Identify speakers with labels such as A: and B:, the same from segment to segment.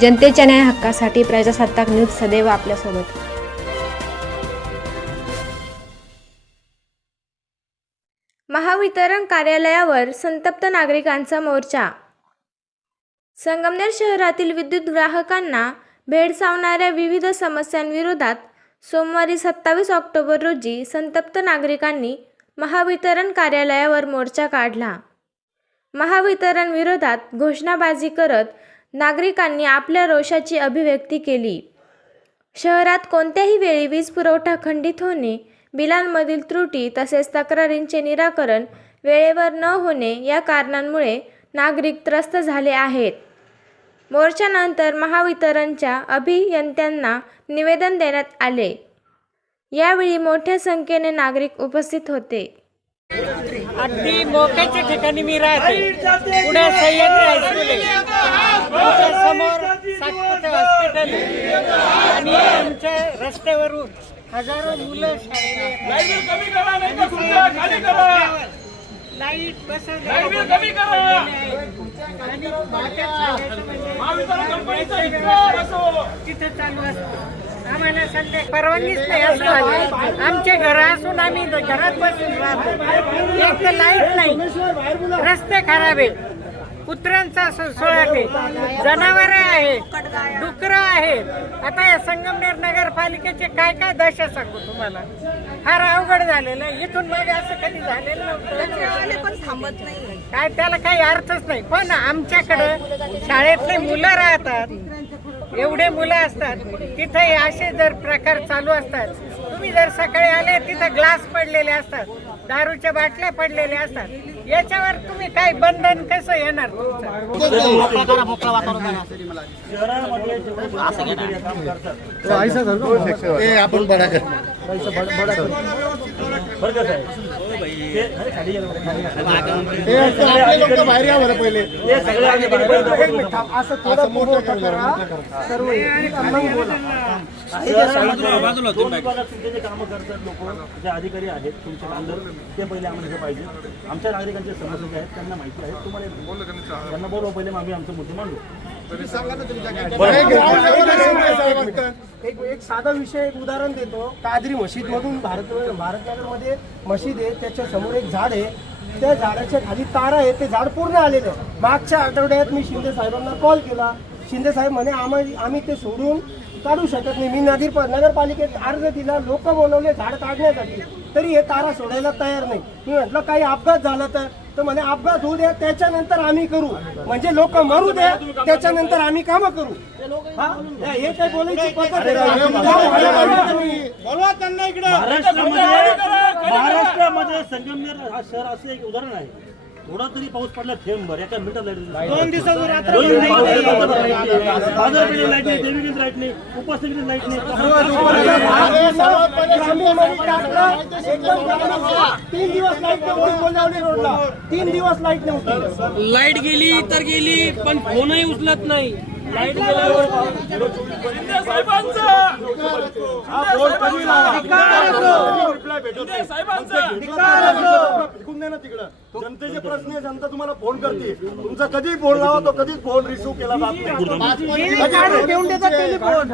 A: जनतेच्या न्याय हक्कासाठी प्रजासत्ताक न्यूज सदैव आपल्यासोबत. महावितरण कार्यालयावर संतप्त नागरिकांचा मोर्चा. संगमनेर शहरातील विद्युत ग्राहकांना भेडसावणाऱ्या विविध समस्यांविरोधात सोमवारी सत्तावीस ऑक्टोबर रोजी संतप्त नागरिकांनी महावितरण कार्यालयावर मोर्चा काढला. महावितरण विरोधात घोषणाबाजी करत नागरिकांनी आपल्या रोषाची अभिव्यक्ती केली. शहरात कोणत्याही वेळी वीज पुरवठा खंडित होणे बिलांमधील त्रुटी तसेच तक्रारींचे निराकरण वेळेवर न होणे या कारणांमुळे नागरिक त्रस्त झाले आहेत. मोर्चानंतर महावितरणच्या अभियंत्यांना निवेदन देण्यात आले. यावेळी मोठ्या संख्येने नागरिक उपस्थित होते.
B: अगदी मोक्याच्या ठिकाणी मी राहते. पुढे सह्याद्री हायस्कूल आहे. आमच्यासमोर सातपुते हॉस्पिटल आणि आमच्या रस्त्यावरून हजारो मुलं. लाइट म्हणजे तिथे चालू असतं. आम्हाला सध्या परवानगीच नाही असं झालं. आमचे घर असून आम्ही घरात बसून राहतो. एक तर लाइट नाही. रस्ते खराब आहे कुत्र्यांचा सोळाट आहे. जनावर आहेत डुकरं आहेत आता या संगमनेर नगरपालिकेचे काय काय दशा सांगू तुम्हाला? फार अवघड झालेलं आहे. इथून मागे असं कधी झालेलं नव्हतं.
C: पण थांबत नाही.
B: काय त्याला काही अर्थच नाही. पण आमच्याकडं शाळेतले मुलं राहतात. एवढे मुलं असतात. तिथे असे जर प्रकार चालू असतात तुम्ही जर सकाळी आले तिथं ग्लास पडलेले असतात दारूच्या बाटल्या पडलेल्या असतात. याच्यावर तुम्ही काय बंधन कसं येणार
D: आपण बडा बाहेर या बरं पहिले. असं थोडं मोठं करा.
E: बाजूला दोन विभागात तुमचे जे कामं करतात लोक जे अधिकारी आहेत तुमचे कामगार ते पहिले आम्हाला हे पाहिजे. आमच्या नागरिकांच्या समस्या आहेत त्यांना माहिती आहे. तुम्हाला त्यांना बोलवा पहिले मग आम्ही आमचे मुद्दे मांडू.
D: हे
F: एक साधा विषय एक उदाहरण देतो. कादरी मशीद मधून भारत भारतनगरमध्ये मशीद आहे त्याच्यासमोर एक झाड आहे. त्या झाडाच्या खाली तारा आहे ते झाड पूर्ण आलेलं आहे. मागच्या आठवड्यात मी शिंदे साहेबांना कॉल केला. शिंदे साहेब म्हणे आम्ही आम्ही ते सोडून काढू शकत नाही. मी नदी नगरपालिकेत अर्ज दिला लोक बोलवले झाड काढण्यासाठी. तरी हे तारा सोडायला तयार नाही. मी म्हटलं काही अपघात झाला तर? तर म्हणे अपघात होऊ द्या त्याच्यानंतर आम्ही करू. म्हणजे लोक मरू द्या त्याच्यानंतर आम्ही कामं करू. हा? हे काय बोलायची पद्धत?
D: बोलवा त्यांना इकडं.
E: महाराष्ट्रामध्ये संगमनेर हा शहर असं एक उदाहरण आहे. थोडा तरी पाऊस पडला थेंबर एका मिनिटात लाइट
F: दोन
E: बाजारपेठेत लाइट नाही लाइट नाही लाइट नाही
D: अरे, सर्वात पहिले
F: आम्ही टाकलं, एकदम टाकलं. तीन दिवस लाइट नव्हती कोल्हावली रोडला तीन दिवस लाइट नव्हती
G: लाइट गेली तर गेली पण फोनही उचलत नाही लाइट गेल्यावर साहेबांचा
D: तिकडं जनतेचे प्रश्न आहे जनता तुम्हाला फोन करते. तुमचा कधी फोन लावा तो कधीच फोन रिसिव्ह केला जात नाही.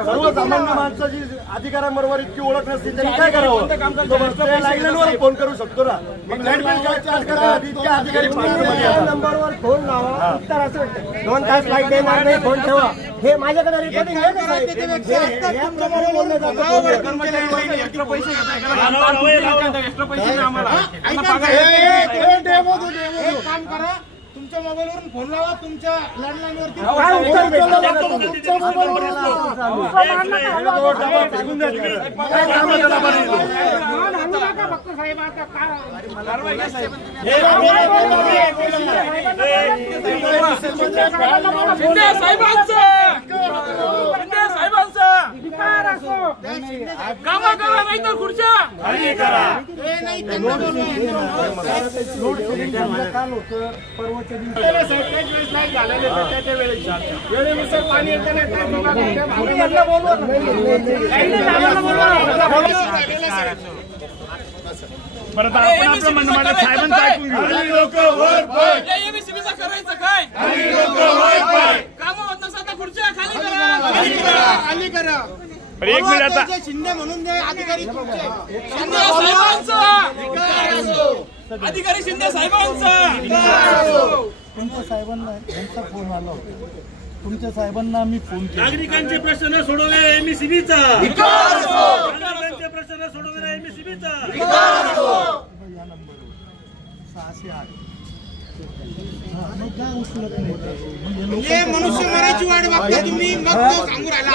D: सर्वसामान्य माणसाची अधिकाऱ्यांबरोबर इतकी ओळख नसते त्यांनी काय करावं? लाईनवर फोन करू शकतो ना. मग लाइट बिल काय चार्ज करा इतक्या अधिकारी.
F: नंबरवर फोन लावा उत्तर असं दोन तास लाइट देणार नाही फोन ठेवा. हे माझ्याकडे रेकॉर्डिंग आहे ना साहेब? हे-.
G: एक्स्ट्रा पैसे घेताय एक्स्ट्रा पैसे द्या आम्हाला त्यांना पगार येत नाही.
D: demo दे, demo दे. काम करा तुमच्या मोबाईलवरून फोन लावा तुमच्या लँडलाईन वरती
F: काय उत्तर भेटलं?
D: तुमच्या मोबाईलवरून फेकून द्या तिकडे. काय कामाचा डबा नाही तो.
G: शिंदे साहेबांचा शिंदे साहेबांचा कामा करा नाही तर खुर्च्या
F: काल होतं परवाच्या दिवशी
D: वेळेनुसार पाणी येतं नाही, काय विभाग आहे?
F: तुम्ही यांना बोलवा नाही, नाही, नाही, नाही.
G: परत आपण आपलं म्हणणं मांडलं, साहेबांचं ऐकून घेऊ.
D: लोकं वर पाय.
G: या ABCB चा करायचं काय? काम होत नसतं तर खुर्च्या खाली करा.
F: एक मिनिट आता.
H: शिंदे म्हणून ते अधिकारी तुमचे
G: शिंदे साहेबांचा. अधिकारी शिंदे साहेबांचा.
I: तुमच्या साहेबांना यांचा फोन आला होता. तुमच्या साहेबांना आम्ही फोन केला.
E: नागरिकांचे प्रश्न न सोडवणे एमएससीबीचा नागरिकांचे प्रश्न न सोडवणे एमएससीबीचा
I: या नंबरवर. सहाशे आठ. हा, म्हणजे
H: मनुष्य मराठी वाट बघता तुम्ही मग सांगू राहिला.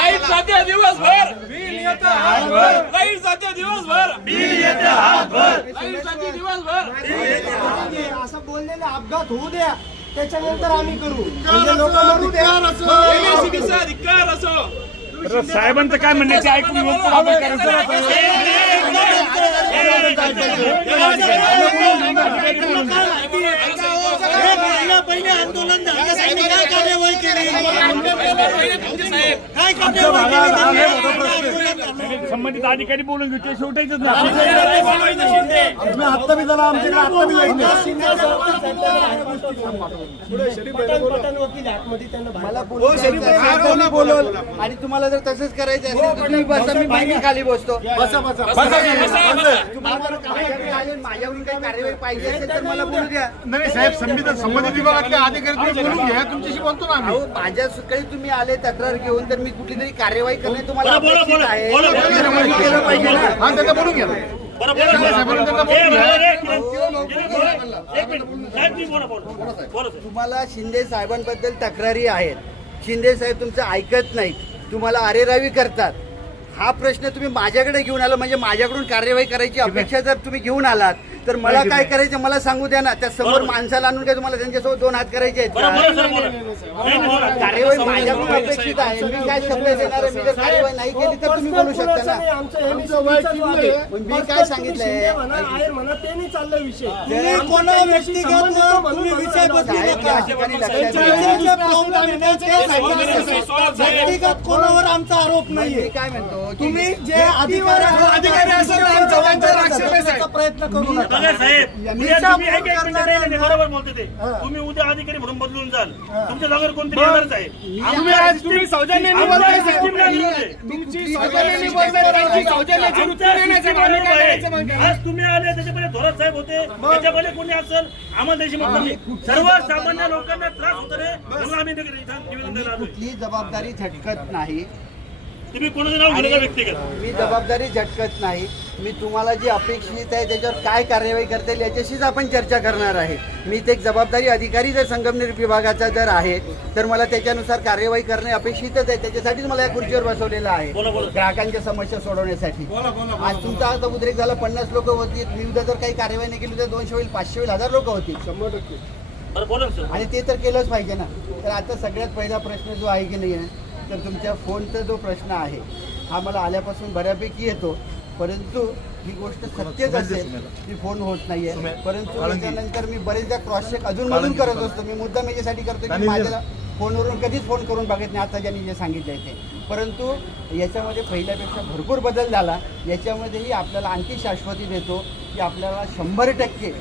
G: लाइट जाते दिवसभर. लाइट जाते दिवसभर. लाइट जाते दिवसभर
H: असं बोललेला अपघात होऊ द्या. त्याच्यानंतर आम्ही करू. म्हणजे लोक मरू द्या
G: एमएससीबीचा अधिकार असो.
F: साहेबांचं काय म्हणण्याचे ऐकून घेऊन
H: पहिले आंदोलन झालं. काय कार्यवाही केली? काय
F: संबंधित अधिकारी बोलून घेऊ ते शेवटायचंच ना. आत्ता बी झाला आमच्याकडे आत्ता बी जाईल
H: मला बोलवल आणि तुम्हाला जर तसंच करायचं असेल तुम्ही बसा मी माहिती खाली बसतो. बसा तुम्हाला माझ्यावरून काही कार्यवाही पाहिजे असेल तर मला बोलू द्या.
F: नाही साहेब संबंधित संबंधित विभागातले अधिकारी तुम्ही बोलून घ्या तुमच्याशी बोलतो ना आम्ही.
H: अहो माझ्या सकाळी तुम्ही आले तक्रार घेऊन तर मी कुठली तरी कार्यवाही करणे तुम्हाला
E: बोला, बोला,
H: अपेक्षित आहे.
E: बोला, बोला, बोला.
H: तुम्ही केलं पाहिजे ना.
F: हा त्यांना बोलून घ्या.
H: तुम्हाला शिंदे साहेबांबद्दल तक्रारी आहेत. शिंदे साहेब तुमचं ऐकत नाहीत. तुम्हाला अरेरावी करतात. हा प्रश्न तुम्ही माझ्याकडे घेऊन आला म्हणजे माझ्याकडून कार्यवाही करायची अपेक्षा जर तुम्ही घेऊन आलात तर मला काय करायचं मला सांगू द्या ना. त्या समोर माणसाला आणून काय तुम्हाला त्यांच्यासोबत दोन हात करायचे आहेत? का? कार्यवाही माझ्याकडून अपेक्षित आहे. मी काय शब्द देणार आहे? मी जर कार्यवाही नाही केली तर तुम्ही बोलू शकता ना. पण मी काय सांगितलंय? तुम्ही कोणा व्यक्तिगत तुम्ही विषय बदलू नका. व्यक्तिगत कोणावर आमचा आरोप नाही मी काय म्हणतो तुम्ही जे अधिकारी असेल प्रयत्न करू नका.
E: बघा साहेब? उद्या तुम्ही एक एक मिनिट नाही, नाही, बरोबर बोलते ते. तुम्ही उद्या अधिकारी म्हणून बदलून जाल. तुमच्या जागेवर कोणतरी येणारच आहे
F: तुम्ही आज साहेब. तुमची त्यांची सौजन्याची
E: आमच्या
F: देण्याचे मान्य.
E: आज आले त्याच्या पहिले थोरात साहेब होते. त्याच्या पहिले कोणी असेल आम्हाला त्याची मतलब नाही. सर्वसामान्य लोकांना त्रास होतो रे. म्हणून आम्ही ते इथं निवेदन द्यायला आलोय.
H: कुठली जबाबदारी झटकत नाही.
E: तुम्ही कोणाचं नाव व्यक्तिगत
H: मी जबाबदारी झटकत नाही. मी तुम्हाला जी अपेक्षित आहे त्याच्यावर काय कार्यवाही करता येईल याच्याशीच आपण चर्चा करणार आहे. मी ते एक जबाबदारी अधिकारी जर संगमनेर विभागाचा जर आहे तर मला त्याच्यानुसार कार्यवाही करणे अपेक्षितच आहे. त्याच्यासाठीच मला या खुर्चीवर बसवलेलं आहे.
E: बोला, बोला.
H: ग्राहकांच्या समस्या सोडवण्यासाठी. आज तुमचा आता उद्रेक झाला पन्नास लोक होतील विविध जर काही कार्यवाही नाही केली तर दोनशे होईल पाचशे होईल हजार लोक होतील.
E: बरं बोला ना सर.
H: आणि ते तर केलंच पाहिजे ना. तर आता सगळ्यात पहिला प्रश्न जो आहे की नाही आहे तर तुमच्या फोनचा जो प्रश्न आहे हा मला आल्यापासून बऱ्यापैकी येतो. परंतु ही गोष्ट सत्यच असेल की फोन होत नाहीये. परंतु त्याच्यानंतर मी बरेचदा क्रॉस चेक अजून मधून करत असतो. मी मुद्दाम याच्यासाठी करतो की माझ्याला फोनवरून कधीच फोन करून बघत नाही. आता ज्यांनी जे सांगितलं ते. परंतु याच्यामध्ये पहिल्यापेक्षा भरपूर बदल झाला. याच्यामध्येही आपल्याला आणखी शाश्वती देतो की आपल्याला शंभर टक्के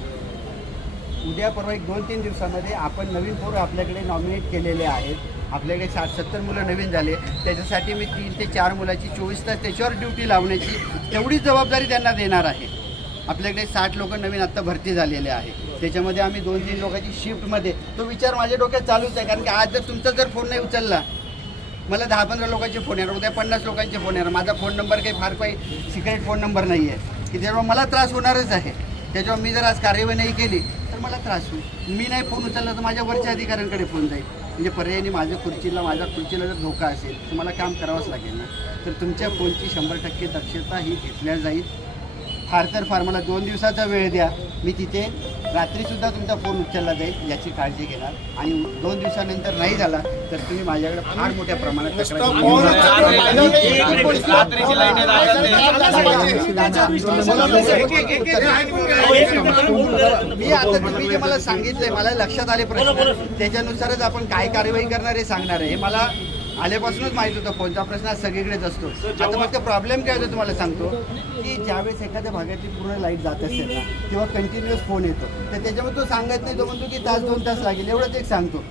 H: उद्या परवा एक दोन तीन दिवसामध्ये आपण नवीन पोरं आपल्याकडे नॉमिनेट केलेले आहेत. आपल्याकडे साठ सत्तर मुलं नवीन झाले. त्याच्यासाठी मी तीन ते चार मुलाची चोवीस तास त्याच्यावर ड्युटी लावण्याची तेवढीच जबाबदारी त्यांना देणार आहे. आपल्याकडे साठ लोक नवीन आत्ता भरती झालेले आहे. त्याच्यामध्ये आम्ही दोन तीन लोकांची शिफ्टमध्ये तो विचार माझ्या डोक्यात चालूच आहे. कारण की आज जर तुमचा जर फोन नाही उचलला मला दहा पंधरा लोकांचे फोन येणार उद्या पन्नास लोकांचे फोन येणार. माझा फोन नंबर काही फार काही सिक्रेट फोन नंबर नाही आहे. की त्याच्यामुळे मला त्रास होणारच आहे. त्याच्यामुळे मी जर आज कार्यवाही नाही केली तर मला त्रास होईल. मी नाही फोन उचलला तर माझ्या वरच्या अधिकाऱ्यांकडे फोन जाईल. म्हणजे पर्यायाने माझ्या खुर्चीला माझ्या खुर्चीला जर धोका असेल तुम्हाला काम करावंच लागेल ना. तर तुमच्या फोनची शंभर टक्के दक्षता ही घेतल्या जाईल. फार तर फार मला दोन दिवसाचा वेळ द्या. मी तिथे रात्रीसुद्धा तुमचा फोन उचलला जाईल याची काळजी घेणार. आणि दोन दिवसानंतर नाही झाला तर तुम्ही माझ्याकडे फार मोठ्या प्रमाणात तक्रार मी आता तुम्ही जे मला सांगितलंय मला लक्षात आले प्रश्न. त्याच्यानुसारच आपण काय कार्यवाही करणार हे सांगणार आहे. हे मला आल्यापासूनच माहीत होतं फोनचा प्रश्न हा सगळीकडेच असतो. आता फक्त प्रॉब्लेम काय होतो तुम्हाला सांगतो की ज्यावेळेस एखाद्या भागातली पूर्ण लाइट जात असेल ना किंवा कंटिन्युअस फोन येतो. तर त्याच्यामुळे तो सांगत नाही तो म्हणतो की तास दोन तास लागेल एवढंच एक सांगतो.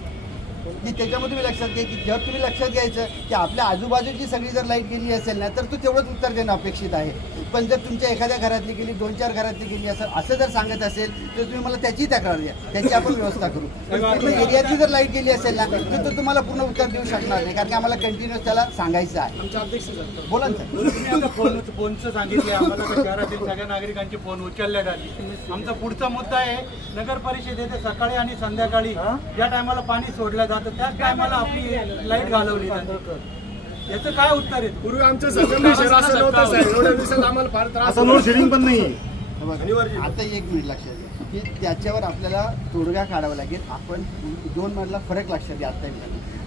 H: की त्याच्यामध्ये तुम्ही लक्षात घ्या की जर तुम्ही लक्षात घ्यायचं की आपल्या आजूबाजूची सगळी जर लाइट गेली असेल ना तर तू तेवढंच उत्तर देणं अपेक्षित आहे. पण जर तुमच्या एखाद्या घरातली गेली दोन चार घरातली गेली असं असं जर सांगत असेल तर तुम्ही मला त्याची तक्रार द्या. त्याची आपण व्यवस्था करू. पूर्ण एरियातली जर लाइट गेली असेल ना तर तो तुम्हाला पूर्ण उत्तर देऊ शकणार नाही कारण की आम्हाला कंटिन्युअस त्याला सांगायचं आहे. बोला ना सर
I: तुम्ही आता फोन फोनचं सांगितले आम्हाला तर शहरातील सगळ्या नागरिकांचे फोन उचलले झाले आमचा पुढचा मुद्दा आहे नगर परिषदेचे सकाळी आणि संध्याकाळी ज्या टायमाला पाणी सोडलं जातं. त्याच टायमाला आपली लाइट घालवली जाते. याचं काय उत्तर आहे? पूर्वी आमचं
F: असं लोड शेडिंग पण नाही
H: आता एक मिनिट लक्षात घ्या. की त्याच्यावर आपल्याला तोडगा काढावा लागेल. आपण दोन मधला फरक लक्षात घ्या. आता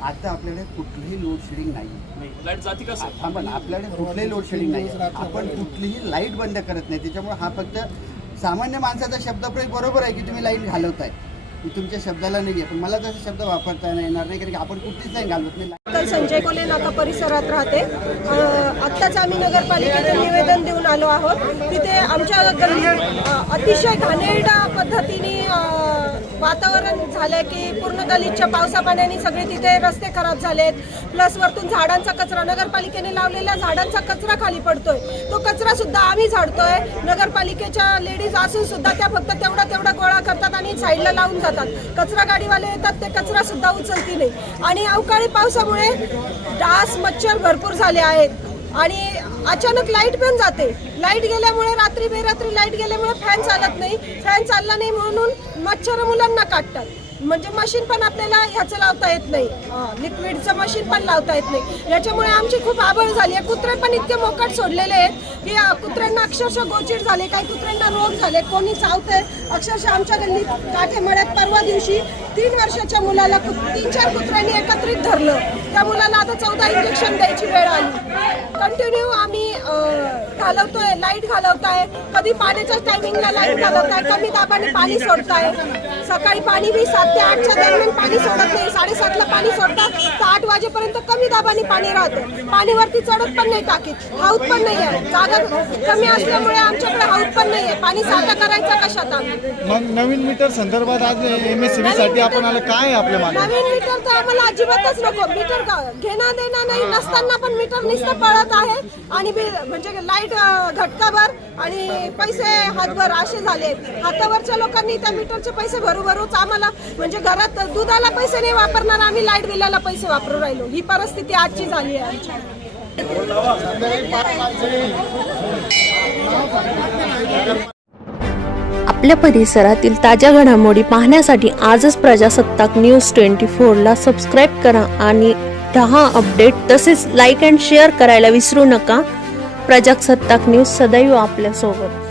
H: आता आपल्याकडे कुठलीही लोड शेडिंग नाही ना आपल्याकडे कुठलंही लोड शेडिंग नाही आपण कुठलीही लाइट बंद करत नाही. त्याच्यामुळे हा फक्त सामान्य माणसाचा शब्दप्रयोग बरोबर आहे की तुम्ही लाइट घालवताय. मी तुमच्या शब्दाला नाही घेतो पण मला तसे शब्द वापरता येणार नाही कारण की आपण कुठलीच नाही घालवत नाही.
C: तर संजय कोले नाका परिसरात राहते. आत्ताच आम्ही नगरपालिकेचं निवेदन देऊन आलो आहोत. तिथे आमच्या गल्लीत अतिशय घाणेरडा पद्धतीने वातावरण झालं की पूर्ण गलीच्या पावसा पाण्याने सगळे तिथे रस्ते खराब झालेत. प्लस वरतून झाडांचा कचरा. नगरपालिकेने लावलेल्या झाडांचा कचरा खाली पडतोय. तो कचरा सुद्धा आम्ही झाडतोय. नगरपालिकेच्या लेडीज असून सुद्धा त्या फक्त तेवढा तेवढा गोळा करतात आणि साईडला लावून जातात. कचरा गाडीवाले येतात ते कचरा सुद्धा उचलती नाही आणि अवकाळी पावसामुळे डास मच्छर भरपूर झाले आहेत. आणि अचानक लाइट पण जाते. लाइट गेल्यामुळे रात्री बेरात्री लाइट गेल्यामुळे फॅन चालत नाही. फॅन चालला नाही म्हणून मच्छर मुलांना काटतात म्हणजे मशीन पण आपल्याला ह्याचं लावता येत नाही. लिक्विडचं मशीन पण लावता येत नाही. याच्यामुळे आमची खूप आबळ झाली आहे. कुत्रे पण इतके मोकट सोडलेले आहेत की कुत्र्यांना अक्षरशः गोचीड झाले काही कुत्र्यांना रोग झाले कोणी चावतंय अक्षरशः आमच्या गल्लीत काठे मळ्यात परवा दिवशी तीन वर्षाच्या मुलाला कु- तीन चार कुत्र्यांनी एकत्रित धरलं. त्या मुलाला आता चौदा इंजेक्शन द्यायची वेळ आली. कंटिन्यू आम्ही घालवतोय लाइट घालवताय. कधी पाण्याच्या टायमिंगला लाइट घालवताय कमी दाबाने पाणी सोडताय. सकाळी पाणी बी सात ते आठच्या दरम्यान पाणी सोडत नाही. साडेसातला पाणी सोडतात. तर आठ वाजेपर्यंत कमी दाबाने पाणी राहतं. पाणीवरती चढत पण नाही टाकीत. हाऊत पण नाही आहे जागा कमी असल्यामुळे आमच्याकडे हाऊत पण नाही आहे पाणी साठा करायचा कशात आम्ही?
I: मग नवीन मीटर संदर्भात आज एम एससाठी आपण आलं काय आहे आपल्या मागे
C: नवीन मीटर तर आम्हाला अजिबातच नको. मीटर घेणं देणं नाही. नसताना पण मीटर नुसतं पळत आहे. आणि बी- म्हणजे लाइट घटकाभर आणि पैसे हातभर असे झाले. हातावरच्या लोकांनी त्या मीटरचे पैसे भरू भरूच आम्हाला म्हणजे घरात दुधाला पैसे नाही वापरणार आम्ही लाइट बिलाला पैसे वापरू राहिलो. ही परिस्थिती आजची झाली आहे आमची.
J: आपल्या परिसरातील ताज्या घडामोडी पाहण्यासाठी आजच प्रजासत्ताक न्यूज ट्वेंटी फोरला सबस्क्राईब करा आणि राहा अपडेट तसेच लाईक अँड शेअर करायला विसरू नका. प्रजासत्ताक न्यूज सदैव आपल्यासोबत.